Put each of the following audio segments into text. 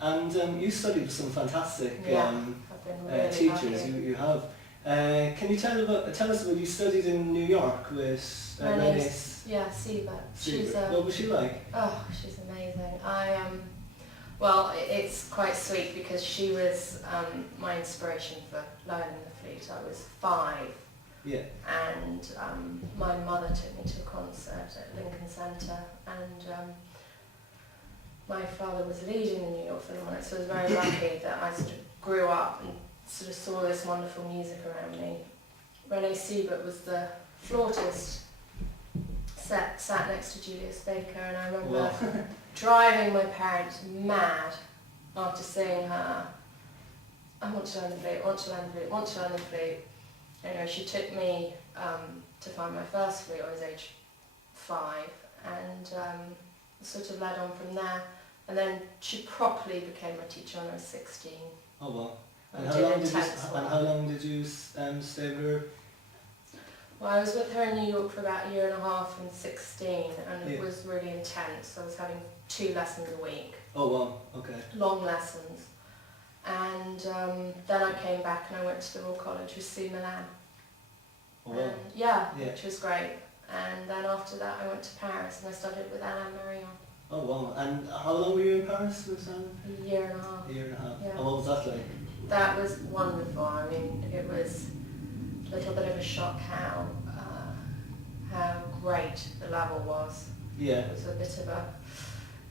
And you studied with some fantastic I've been really teachers. lucky. You have. Can you tell us about you studied in New York with Renee? Yeah, Siebert. What was she like? Oh, she's amazing. Well, it's quite sweet because she was my inspiration for learning the flute. I was 5. Yeah. And my mother took me to a concert at Lincoln Center, and my father was leading the New York Philharmonic, so I was very lucky that I sort of grew up and sort of saw this wonderful music around me. Renee Siebert was the flautist, sat next to Julius Baker, and I remember driving my parents mad after seeing her. I want to learn the flute, want to learn the flute, want to learn the flute. Anyway, she took me to find my first flute. I was age 5, and sort of led on from there. And then she properly became my teacher when I was 16. Oh well. And how long did you stay with her? Well, I was with her in New York for about a year and a half from 16, and it Yeah. was really intense. I was having 2 lessons a week. Oh wow, okay. Long lessons. And then I came back and I went to the Royal College with Sue Milan. Oh wow. Yeah, which was great. And then after that I went to Paris and I studied with Alain Marion. Oh wow. And how long were you in Paris with Alain? A year and a half. A year and a half. Yeah. And what was that like? That was wonderful. I mean, it was a little bit of a shock how great the level was. Yeah. It was a bit of a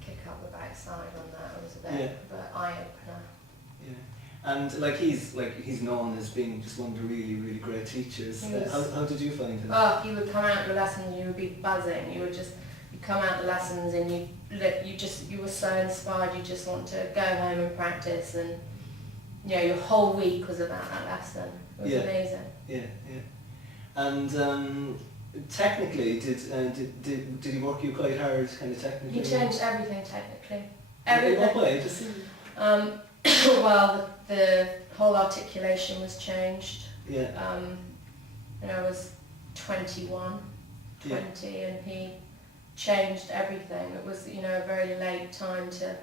kick up the backside on that. It was a bit of an eye-opener. Yeah. And he's known as being just one of the really, really great teachers. How did you find him? Oh, he would come out of the lessons and you would be buzzing. You'd come out the lessons and you were so inspired. You just want to go home and practice, and your whole week was about that lesson. It was amazing. Yeah. And technically, did he work you quite hard, kind of technically? He changed everything technically. In what way? Just well, the whole articulation was changed. Yeah. I was 21, and he changed everything. It was, a very late time to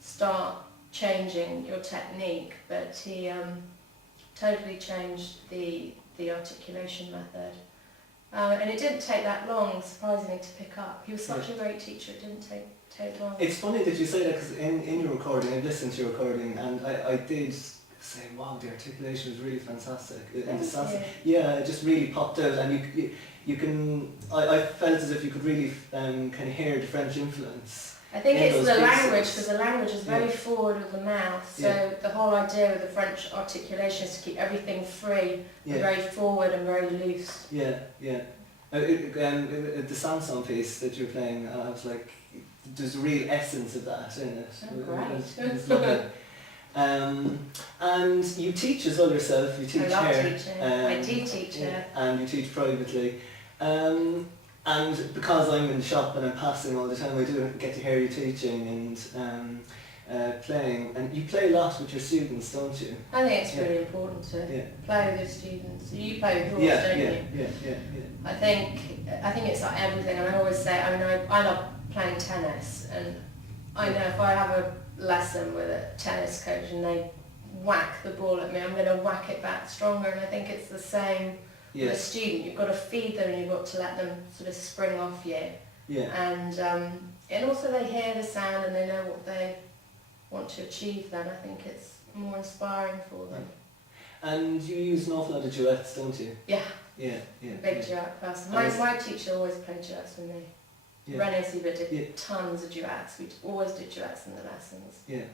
start changing your technique, but he totally changed the articulation method. And it didn't take that long, surprisingly, to pick up. He was such a great teacher, it didn't take long. It's funny that you say that, because in your recording, I listened to your recording, and I did say, wow, the articulation was really fantastic. Yeah, it just really popped out, and you can, I felt as if you could really kind of hear the French influence. I think it's the language, because the language is very forward with the mouth, so the whole idea of the French articulation is to keep everything free, and very forward and very loose. Yeah. The Samson piece that you're playing, I was like, there's a real essence of that in it. Oh, great. It was lovely. And you teach as well yourself. You teach I love here. teaching. I do teach here. And you teach privately. And because I'm in the shop and I'm passing all the time, I do get to hear you teaching and playing. And you play a lot with your students, don't you? I think it's really important to play with your students. You play with yours, don't you? Yeah. I think it's like everything, and I always say, I love playing tennis, and I know if I have a lesson with a tennis coach and they whack the ball at me, I'm going to whack it back stronger, and I think it's the same with a student. You've got to feed them and you've got to let them sort of spring off you. Yeah. And also they hear the sound and they know what they want to achieve then. I think it's more inspiring for them. And you use an awful lot of duets, don't you? Yeah. Yeah. Big duet person. My teacher always played duets with me. Renee Siebert did tons of duets. We always did duets in the lessons. Yeah.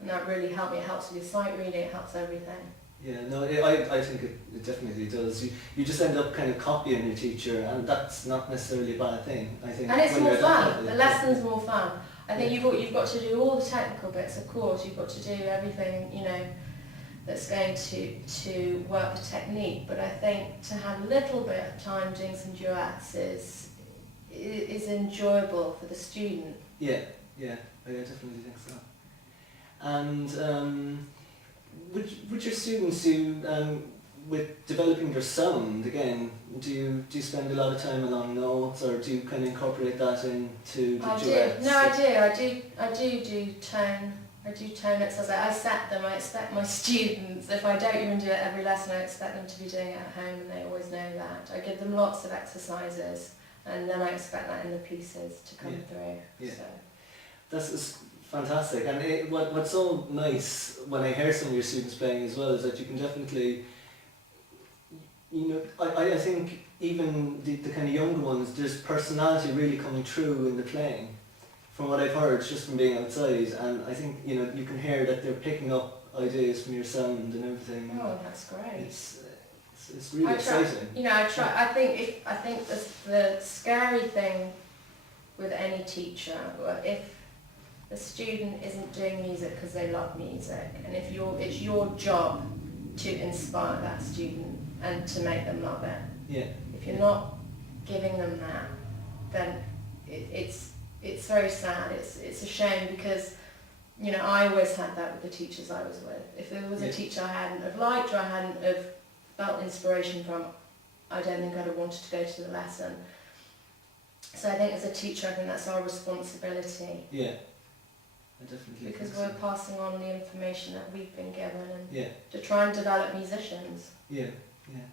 And that really helped me. It helps with your sight reading, it helps everything. Yeah, no, I think it definitely does. You just end up kind of copying your teacher, and that's not necessarily a bad thing, I think. And it's more fun. The lesson's more fun. I think you've got to do all the technical bits, of course. You've got to do everything, that's going to work the technique. But I think to have a little bit of time doing some duets is enjoyable for the student. Yeah, I definitely think so. And would your students do with developing their sound again? Do you spend a lot of time along notes, or do you kind of incorporate that into the duets? I do tone I do tone exercises. I set them. I expect my students, if I don't even do it every lesson, I expect them to be doing it at home, and they always know that. I give them lots of exercises, and then I expect that in the pieces to come through. Yeah. So. That's fantastic. And what's so nice when I hear some of your students playing as well is that you can definitely, you know, I think even the kind of younger ones, there's personality really coming through in the playing. From what I've heard, just from being outside, and I think, you know, you can hear that they're picking up ideas from your sound and everything. Oh, that's great. It's really exciting. You know, I think the scary thing with any teacher, or if the student isn't doing music because they love music, and if it's your job to inspire that student and to make them love it. Yeah. If you're not giving them that, then it's very sad. It's a shame, because, you know, I always had that with the teachers I was with. If there was a teacher I hadn't have liked or I hadn't have felt inspiration from, I don't think I'd have wanted to go to the lesson. So I think as a teacher, I think that's our responsibility. Yeah, I definitely. Because think we're passing on the information that we've been given, and to try and develop musicians. Yeah, yeah.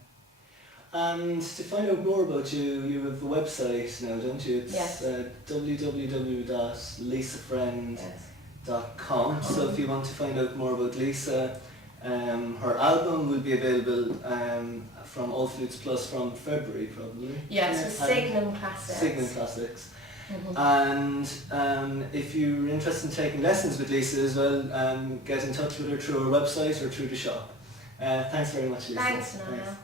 And to find out more about you, you have a website now, don't you? It's www.lisafriend.com. Yes. So if you want to find out more about Lisa, her album will be available from All Flutes Plus from February, probably. Yes, with Signum Classics. Signum Classics. And if you're interested in taking lessons with Lisa as well, get in touch with her through her website or through the shop. Thanks very much, Lisa. Thanks, Niall.